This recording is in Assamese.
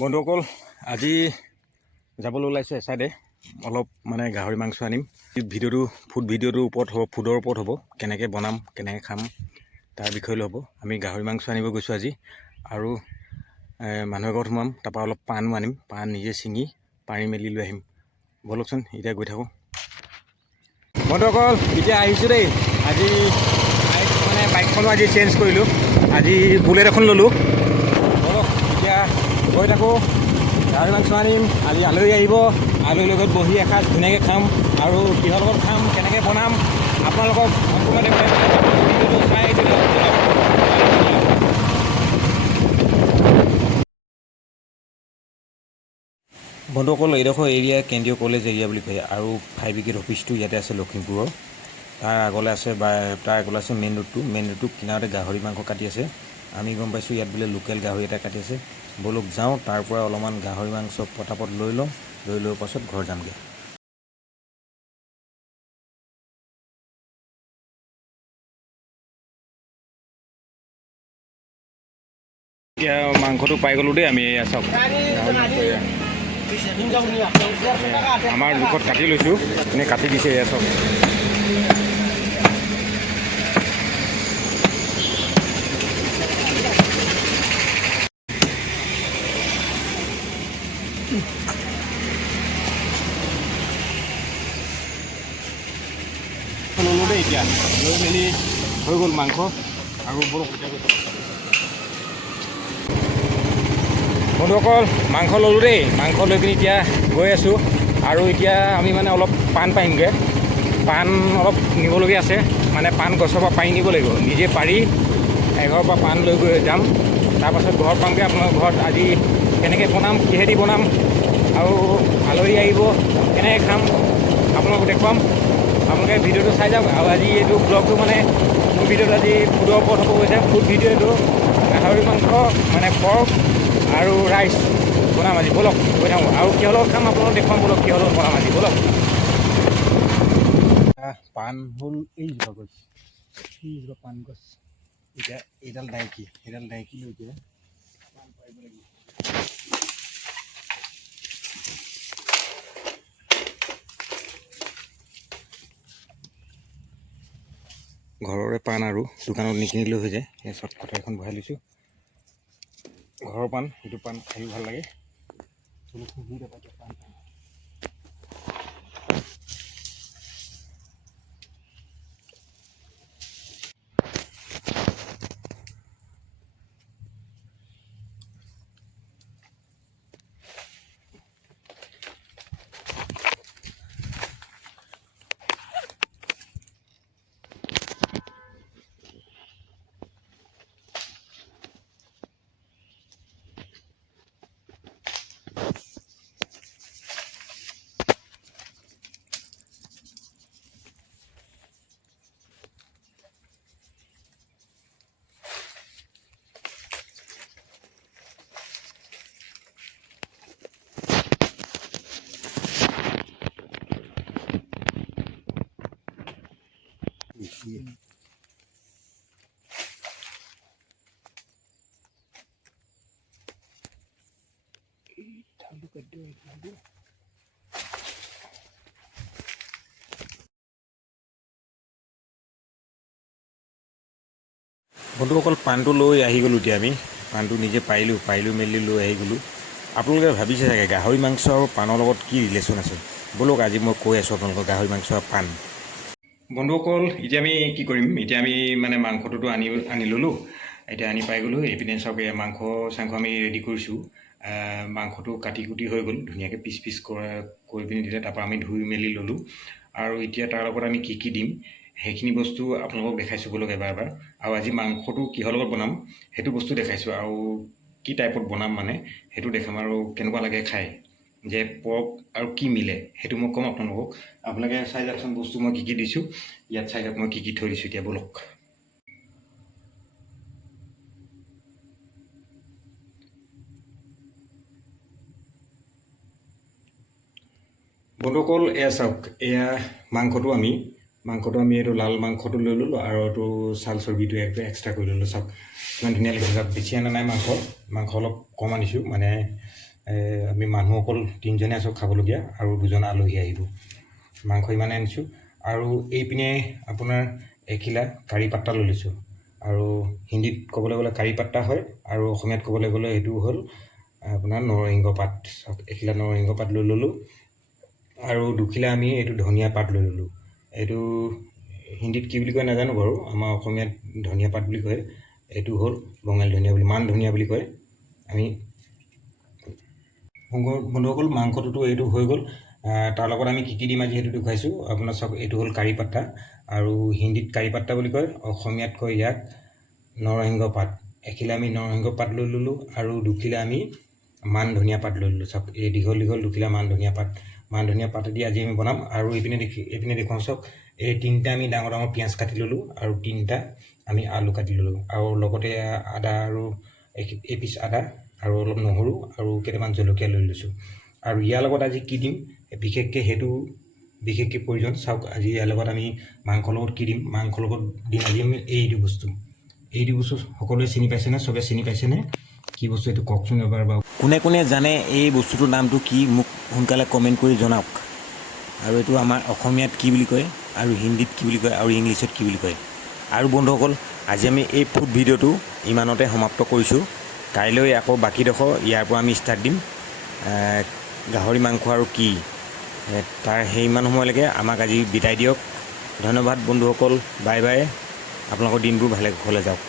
বন্ধুসকল আজি যাবলৈ ওলাইছোঁ এচাইডে অলপ মানে গাহৰি মাংস আনিম। ভিডিঅ'টো ভিডিঅ'টোৰ ওপৰত হ'ব, ফুডৰ ওপৰত হ'ব, কেনেকৈ বনাম কেনেকৈ খাম তাৰ বিষয়ে লৈ হ'ব। আমি গাহৰি মাংস আনিব গৈছোঁ আজি আৰু মানুহ ঘৰত সোমাম, তাৰপৰা অলপ পাণো আনিম, পাণ নিজে ছিঙি পাৰি মেলি লৈ আহিম। ব'লকচোন এতিয়া গৈ থাকোঁ। বন্ধুসকল এতিয়া আহিছোঁ দেই। আজি বাইকখনো আজি চেঞ্জ কৰিলোঁ, আজি বুলেট এখন ল'লোঁ। ব'লক এতিয়া গৈ থাকোঁ, গাহৰি মাংস আনিম। আজি আলহী আহিব, আলহীৰ লগত বহি এসাঁজ ধুনীয়াকৈ খাম আৰু কিহৰ লগত খাম কেনেকৈ বনাম আপোনালোকক সম্পূৰ্ণ দেখুৱাই ভিডিঅ'টো চাই বন্ধুসকল এইডোখৰ এৰিয়া কেন্দ্ৰীয় কলেজ এৰিয়া বুলি কয় আৰু ফায়াৰ ব্ৰিগেড অফিচটো ইয়াতে আছে লখিমপুৰৰ। তাৰ আগলৈ আছে মেইন ৰোডটো কিনাৰতে গাহৰি মাংস কাটি আছে। আমি গম পাইছোঁ ইয়াত বোলে লোকেল গাহৰি এটা কাটি আছে। ব'লক যাওঁ, তাৰ পৰা অলপমান গাহৰি মাংস পটাপট লৈ লওঁ, লৈ লোৱাৰ পাছত ঘৰ যামগৈ। এতিয়া মাংসটো পাই গ'লোঁ দেই আমি। এয়া চাওক আমাৰ জোখত কাটি লৈছোঁ, এনেই কাটি দিছে। এয়া চাওক ল'লোঁ দেই। এতিয়া লৈ মেলি হৈ গ'ল মাংস আৰু বন্ধুসকল মাংস ল'লোঁ দেই। মাংস লৈ পিনি এতিয়া গৈ আছোঁ আৰু এতিয়া আমি মানে অলপ পাণ পাৰিমগৈ। পাণ অলপ নিবলগীয়া আছে, মানে পাণ গছৰ পৰা পাৰি নিব লাগিব। নিজে পাৰি এঘৰৰ পৰা পাণ লৈ গৈ যাম। তাৰপাছত ঘৰত পামগৈ। আপোনালোকৰ ঘৰত আজি কেনেকৈ বনাম, কিহেদি বনাম আৰু আলহী আহিব কেনেকৈ খাম আপোনালোকক দেখুৱাম। আপোনালোকে ভিডিঅ'টো চাই যাওক। আৰু আজি এইটো ব্লগটো মানে মোৰ ভিডিঅ'টো আজি ফুডৰ ওপৰত হ'ব গৈছে। ফুড ভিডিঅ' এইটো গাহৰি মাংস মানে পৰ্ক আৰু ৰাইচ বনাম আজি। ব'লক গৈ থাকোঁ আৰু কিহৰ লগত খাম আপোনালোকক দেখুৱাম। ব'লক কিহৰ লগত বনাম আজি, ব'লক। পাণ হ'ল এইজোপা গছ, এইজোপা পাণ গছ। এতিয়া এইডাল ডাইকি লৈ এতিয়া পাণ পাৰিব লাগিব। ঘৰৰে পাণ আৰু দোকানত নিকিনিলেও হৈ যায়। সেই চব কথা এখন ভৰাই লৈছোঁ। ঘৰৰ পাণ, সেইটো পাণ খায়ো ভাল লাগে। বন্ধুসকল পাণটো লৈ আহি গ'লোঁ। এতিয়া আমি পাণটো নিজে পাৰিলোঁ মেলি লৈ আহি গ'লোঁ। আপোনালোকে ভাবিছে চাগে গাহৰি মাংস আৰু পাণৰ লগত কি ৰিলেশ্যন আছে। ব'লক আজি মই কৈ আছোঁ আপোনালোকক গাহৰি মাংস আৰু পাণ। বন্ধুসকল এতিয়া আমি কি কৰিম, এতিয়া আমি মানে মাংসটোতো আনি ল'লোঁ। এতিয়া আনি পাই গ'লোঁ। এইপিনে চাওক মাংস আমি ৰেডি কৰিছোঁ। মাংসটো কাটি কুটি হৈ গ'ল, ধুনীয়াকৈ পিচ কৰি পিনি দিলে। তাৰপৰা আমি ধুই মেলি ল'লোঁ আৰু এতিয়া তাৰ লগত আমি কি দিম সেইখিনি বস্তু আপোনালোকক দেখাইছোঁ। ব'লক এবাৰ। আৰু আজি মাংসটো কিহৰ লগত বনাম সেইটো বস্তু দেখাইছোঁ আৰু কি টাইপত বনাম মানে সেইটো দেখাম আৰু কেনেকুৱা লাগে খাই, যে পৰ্ক আৰু কি মিলে সেইটো মই ক'ম আপোনালোকক। আপোনালোকে চাই যাওকচোন বস্তু মই কি দিছোঁ। ইয়াত চাই যাওক মই কি থৈ দিছোঁ। এতিয়া ব'লক। বন্ধুসকল এয়া চাওক, এয়া মাংসটো আমি মাংসটো আমি এইটো লাল মাংসটো লৈ ল'লোঁ আৰু এইটো ছাল চৰ্বিটো একটো এক্সট্ৰা কৰি ল'লোঁ। চাওক কিমান ধুনীয়া লাগিছে। চাওক বেছি অনা নাই মাংস অলপ কম আনিছোঁ, মানে আমি মানুহ অকল 3জনে আছোঁ খাবলগীয়া আৰু 2জন আলহী আহিব। মাংস ইমানে আনিছোঁ। আৰু এইপিনে আপোনাৰ এখিলা কাৰি পাত্তা লৈ লৈছোঁ, আৰু হিন্দীত ক'বলৈ গ'লে কাৰি পাত্তা হয় আৰু অসমীয়াত ক'বলৈ গ'লে সেইটো হ'ল আপোনাৰ নৰসিংহ পাত। চাওক এখিলা নৰসিংহ পাত লৈ ল'লোঁ আৰু 2খিলা আমি এইটো ধনিয়া পাত লৈ ল'লোঁ। এইটো হিন্দীত কি বুলি কয় নাজানো বাৰু, আমাৰ অসমীয়াত ধনিয়া পাত বুলি কয়। এইটো হ'ল বঙালী ধনিয়া বুলি, মান ধনিয়া বুলি কয়। আমি বন্ধুসকল মাংসটোতো এইটো হৈ গ'ল। তাৰ লগত আমি কি দিম আজি সেইটো দেখুৱাইছোঁ আপোনাৰ। চাওক এইটো হ'ল কাৰি পাত্তা, আৰু হিন্দীত কাৰি পাত্তা বুলি কয়, অসমীয়াত কয় ইয়াক নৰসিংহ পাত। এখিলা আমি নৰসিংহ পাত লৈ ল'লোঁ আৰু 2খিলা আমি মান ধনিয়া পাত লৈ ল'লোঁ। চাওক এই দীঘল 2খিলা মান ধনিয়া পাতেদি আজি আমি বনাম। আৰু এইপিনে দেখুৱাওঁ চাওক, এই 3টা আমি ডাঙৰ পিঁয়াজ কাটি ল'লোঁ আৰু 3টা আমি আলু কাটি ল'লোঁ, আৰু লগতে আদা আৰু এপিচ আদা আৰু অলপ নহৰু আৰু কেইটামান জলকীয়া লৈ লৈছোঁ। আৰু ইয়াৰ লগত আজি কি দিম বিশেষকৈ প্ৰয়োজন। চাওক আজি ইয়াৰ লগত আমি মাংসৰ লগত কি দিম, মাংসৰ লগত দিম আজি আমি এইটো বস্তু সকলোৱে চিনি পাইছেনে? চবে চিনি পাইছেনে? কি বস্তু এইটো কওকচোন এবাৰ বাৰু। কোনে জানে এই বস্তুটোৰ নামটো কি মোক সোনকালে কমেণ্ট কৰি জনাওক। আৰু এইটো আমাৰ অসমীয়াত কি বুলি কয়, আৰু হিন্দীত কি বুলি কয়, আৰু ইংলিছত কি বুলি কয়। আৰু বন্ধুসকল আজি আমি এই ফুড ভিডিঅ'টো ইমানতে সমাপ্ত কৰিছোঁ। কাইলৈ আকৌ বাকীডোখৰ ইয়াৰ পৰা আমি ষ্টাৰ্ট দিম, গাহৰি মাংস আৰু কি তাৰ সেইমান সময়লৈকে আমাক আজি বিদায় দিয়ক। ধন্যবাদ বন্ধুসকল, বাই বাই। আপোনালোকৰ দিনবোৰ ভালে কুশলে যাওক।